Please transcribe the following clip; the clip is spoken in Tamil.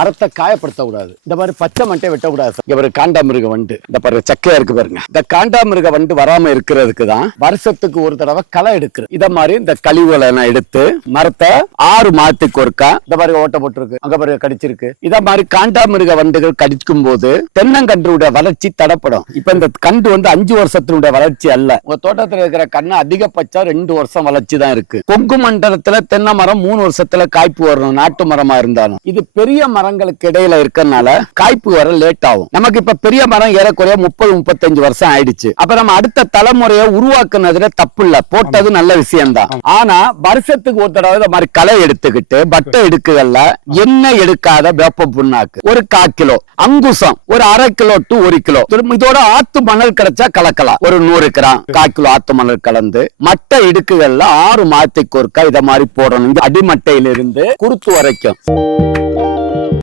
மரத்தை காயப்படுத்த கூடாது இந்த மாதிரி பச்சை மட்டை வெட்டக்கூடாது சார். இங்க காண்டாமிருக வண்டு. இந்த பாருங்க சக்கையா இருக்கு பாருங்க. இந்த காண்டாமிருக வண்டு வராம இருக்கிறதுக்கு தான் வருஷத்துக்கு ஒரு தடவை களை எடுக்கிறது. இத மாதிரி இந்த கழிவுகளை எல்லாம் எடுத்து மரத்தை ஆறு மாதத்துக்கு ஒருக்கா இந்த மாதிரி ஓட்ட போட்டிருக்கு. அங்க பாருங்க கடிச்சிருக்கு. இத மாதிரி காண்டாமிருக வண்டுகள் கடிக்கும் போது தென்னங்கன்றுடைய வளர்ச்சி தடப்படும். இப்ப இந்த கன்று வந்து அஞ்சு வருஷத்தினுடைய வளர்ச்சி அல்ல. உங்க தோட்டத்தில் இருக்கிற கண்ணு அதிகபட்சம் ரெண்டு வருஷம் வளர்ச்சி தான் இருக்கு. கொங்கு மண்டலத்துல தென்னை மரம் மூணு வருஷத்துல காய்ப்பு வரணும். நாட்டு மரமா இருந்தாலும். இது பெரிய மரம் மரங்களுக்கு இடையில இருக்கறனால காய்ப்பு வர லேட் ஆகும். நமக்கு இப்ப பெரிய மரம் ஏறக்குறைய முப்பது முப்பத்தஞ்சு வருஷம் ஆயிடுச்சு. அப்ப நம்ம அடுத்த தலைமுறையை உருவாக்குனதுல தப்பு இல்ல. போட்டது நல்ல விஷயம்தான். ஆனா வருஷத்துக்கு ஒரு தடவை இந்த மாதிரி களை எடுத்துக்கிட்டு பட்டை எடுக்குகள்ல எண்ணெய் எடுக்காத வேப்ப புண்ணாக்கு. ஒரு கால் கிலோ. அங்குசம். ஒரு அரை கிலோ டு ஒரு கிலோ. இதோட ஆத்து மணல் கிடைச்சா கலக்கலாம். ஒரு நூறு கிராம். கால் கிலோ ஆத்து மணல் கலந்து மட்டை இடுக்குகள்ல ஆறு மாதத்துக்கு ஒருக்கா இத மாதிரி போடணும். அடிமட்டையிலிருந்து குருத்து வரைக்கும்.